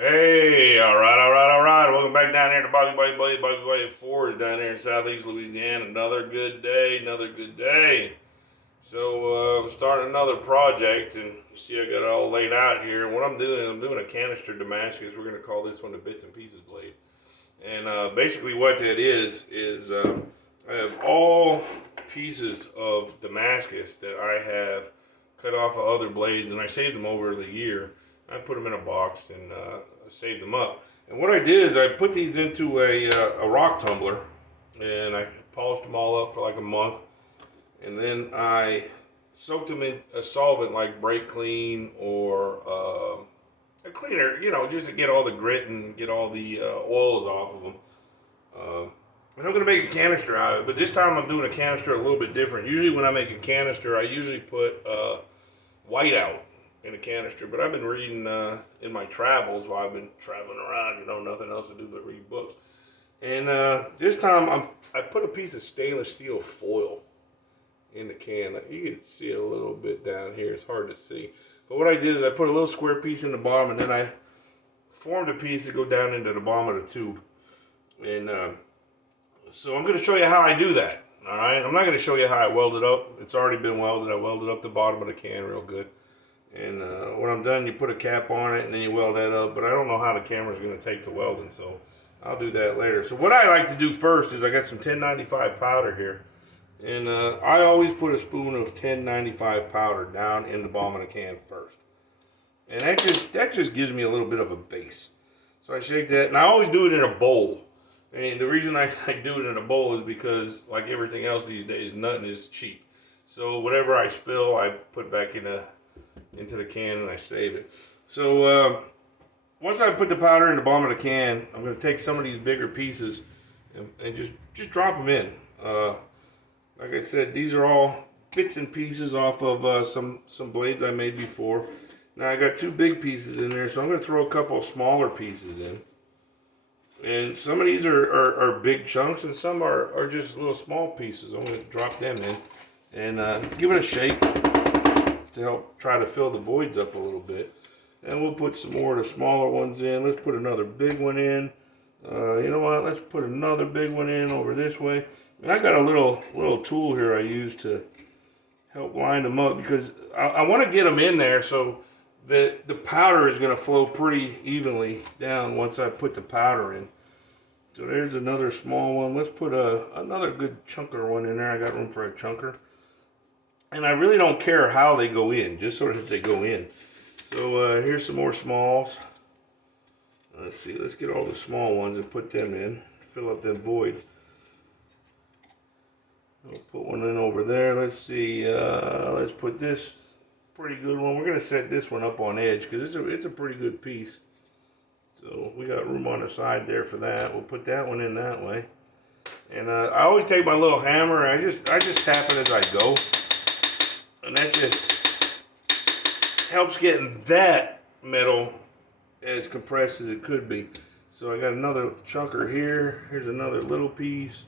Hey, all right. Welcome back down here to Boggy 4 down here in southeast Louisiana. Another good day. So, I'm starting another project, and you see I got it all laid out here. What I'm doing a canister Damascus. We're going to call this one the Bits and Pieces blade. And basically what that is I have all pieces of Damascus that I have cut off of other blades, and I saved them over the year. I put them in a box and saved them up. And what I did is I put these into a rock tumbler, and I polished them all up for like a month. And then I soaked them in a solvent like brake clean or a cleaner, just to get all the grit and get all the oils off of them. And I'm going to make a canister out of it, but this time I'm doing a canister a little bit different. Usually when I make a canister, I usually put white out in a canister, but I've been reading in my travels while I've been traveling around, nothing else to do but read books. And this time I put a piece of stainless steel foil in the can. You can see it a little bit down here. It's hard to see. But what I did is I put a little square piece in the bottom, and then I formed a piece to go down into the bottom of the tube. And so I'm going to show you how I do that. All right, I'm not going to show you how I weld it up. It's already been welded. I welded up the bottom of the can real good. And when I'm done, you put a cap on it, and then you weld that up. But I don't know how the camera's going to take to welding, so I'll do that later. So what I like to do first is I got some 1095 powder here. And I always put a spoon of 1095 powder down in the bottom of the can first. And that just gives me a little bit of a base. So I shake that, and I always do it in a bowl. And the reason I do it in a bowl is because, like everything else these days, nothing is cheap. So whatever I spill, I put back into the can and I save it. So once I put the powder in the bottom of the can, I'm going to take some of these bigger pieces and just drop them in. Like I said, these are all bits and pieces off of some blades I made before. Now I got two big pieces in there, so I'm going to throw a couple of smaller pieces in. And some of these are big chunks, and some are just little small pieces. I'm going to drop them in and give it a shake to help try to fill the voids up a little bit. And we'll put some more of the smaller ones in. Let's put another big one in. You know what? Let's put another big one in over this way. And I got a little tool here I use to help line them up, because I want to get them in there so that the powder is going to flow pretty evenly down once I put the powder in. So there's another small one. Let's put another good chunker one in there. I got room for a chunker. And I really don't care how they go in, just so that they go in. So here's some more smalls. Let's see, let's get all the small ones and put them in, fill up them voids. I'll put one in over there. Let's see, let's put this pretty good one. We're gonna set this one up on edge because it's a pretty good piece. So we got room on the side there for that. We'll put that one in that way. And I always take my little hammer. I just tap it as I go, and that just helps getting that metal as compressed as it could be. So I got another chunker here. Here's another little piece.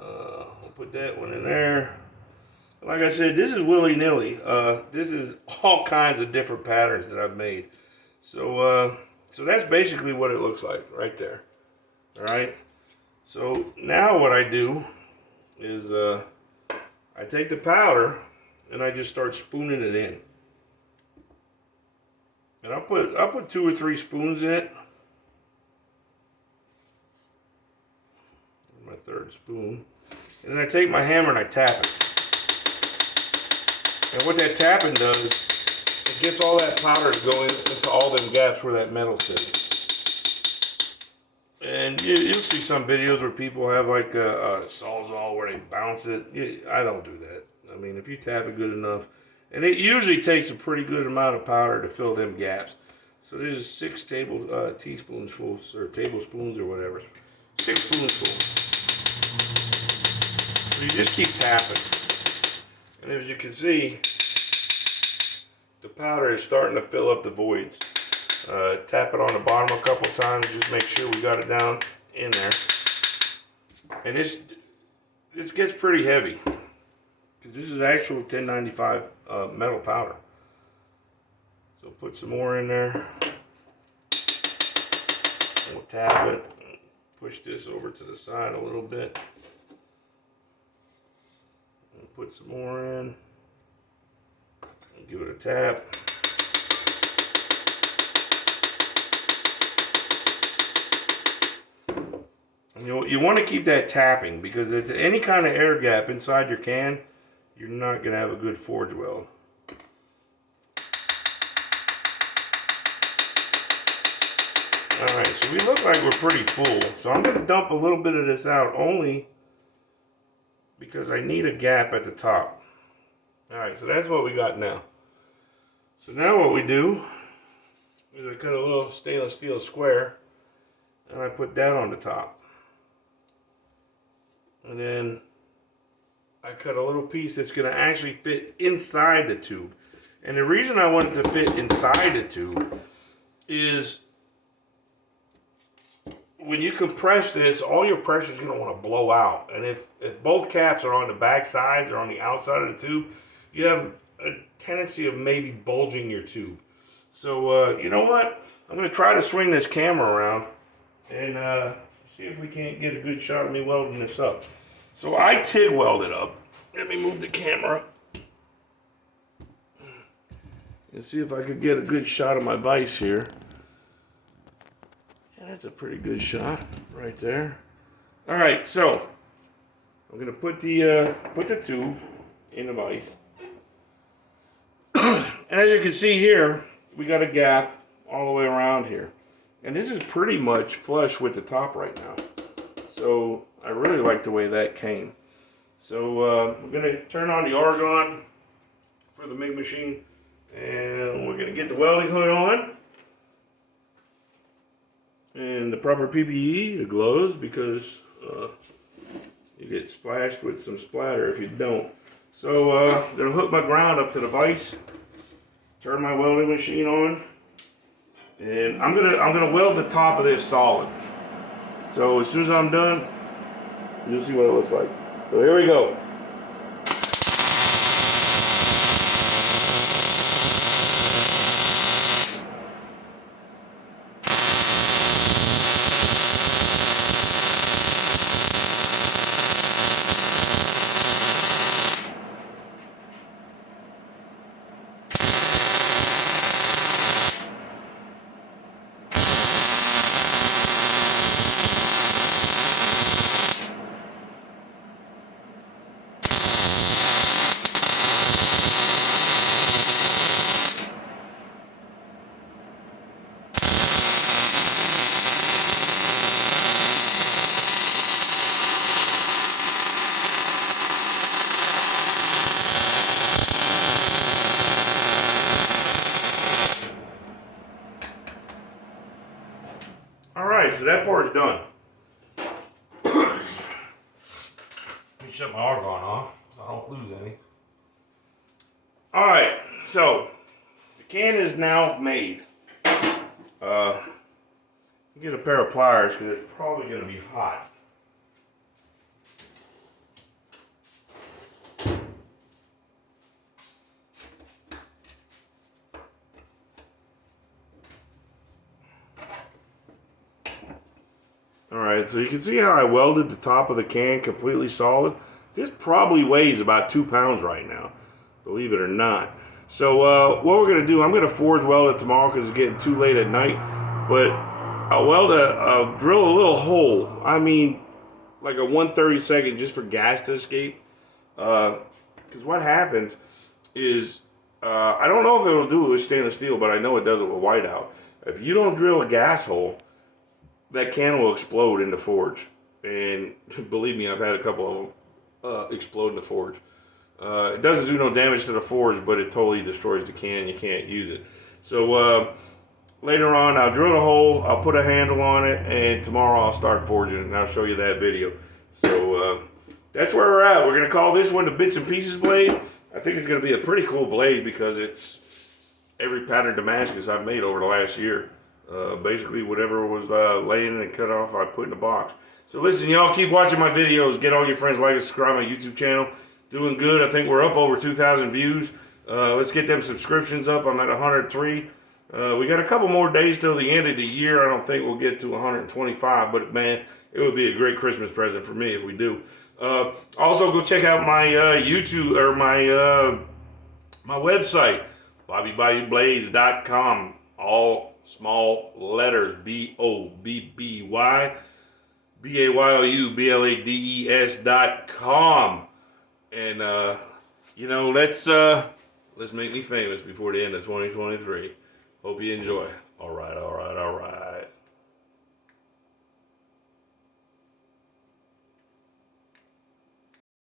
I'll put that one in there. Like I said, this is willy-nilly. This is all kinds of different patterns that I've made. So that's basically what it looks like right there. All right. So now what I do is I take the powder and I just start spooning it in. And I'll put 2 or 3 spoons in it. My third spoon. And then I take my hammer and I tap it. And what that tapping does, it gets all that powder to go into all them gaps where that metal sits. And you'll see some videos where people have like a sawzall where they bounce it. I don't do that. I mean, if you tap it good enough, and it usually takes a pretty good amount of powder to fill them gaps. So there's 6 teaspoonsfuls or tablespoons or whatever. 6 spoonfuls. So you just keep tapping. And as you can see, the powder is starting to fill up the voids. Tap it on the bottom a couple times, just make sure we got it down in there. And this gets pretty heavy, because this is actual 1095 metal powder. So put some more in there. We'll tap it, push this over to the side a little bit. And put some more in. And give it a tap. You want to keep that tapping, because if there's any kind of air gap inside your can, you're not going to have a good forge weld. Alright, so we look like we're pretty full. So I'm going to dump a little bit of this out only because I need a gap at the top. Alright, so that's what we got now. So now what we do is I cut a little stainless steel square and I put that on the top. And then I cut a little piece that's going to actually fit inside the tube. And the reason I want it to fit inside the tube is when you compress this, all your pressure is going to want to blow out. And if both caps are on the back sides or on the outside of the tube, you have a tendency of maybe bulging your tube. So, you know what? I'm going to try to swing this camera around and see if we can't get a good shot of me welding this up. So I TIG weld it up. Let me move the camera and see if I could get a good shot of my vise here. Yeah, that's a pretty good shot right there. All right, so I'm gonna put the tube in the vise, and as you can see here, we got a gap all the way around here. And this is pretty much flush with the top right now. So I really like the way that came. So we're going to turn on the argon for the MIG machine. And we're going to get the welding hood on. And the proper PPE, the gloves, because you get splashed with some splatter if you don't. So I'm going to hook my ground up to the vise. Turn my welding machine on. And I'm gonna weld the top of this solid. So as soon as I'm done, you'll see what it looks like. So here we go. Alright, so that part's done. Let me shut my argon off so I don't lose any. Alright, so the can is now made. Get a pair of pliers because it's probably going to be hot. Alright, so you can see how I welded the top of the can completely solid. This probably weighs about 2 pounds right now, believe it or not. So what we're going to do, I'm going to forge weld it tomorrow because it's getting too late at night. But I'll drill a little hole. I mean, like a 1/32 just for gas to escape. Because what happens is, I don't know if it'll do it with stainless steel, but I know it does it with whiteout. If you don't drill a gas hole, that can will explode in the forge. And believe me, I've had a couple of them explode in the forge. It doesn't do no damage to the forge, but it totally destroys the can. You can't use it. So later on, I'll drill a hole, I'll put a handle on it, and tomorrow I'll start forging it, and I'll show you that video. So that's where we're at. We're going to call this one the Bits and Pieces blade. I think it's going to be a pretty cool blade because it's every pattern Damascus I've made over the last year. Basically, whatever was laying and cut off, I put in a box. So listen, y'all, keep watching my videos. Get all your friends, like and subscribe to my YouTube channel. Doing good. I think we're up over 2,000 views. Let's get them subscriptions up. I'm at 103. We got a couple more days till the end of the year. I don't think we'll get to 125, but man, it would be a great Christmas present for me if we do. Also, go check out my YouTube or my website, BobbyBlaze.com. All small letters, BobbyBladeS.com. And let's make me famous before the end of 2023. Hope you enjoy. All right.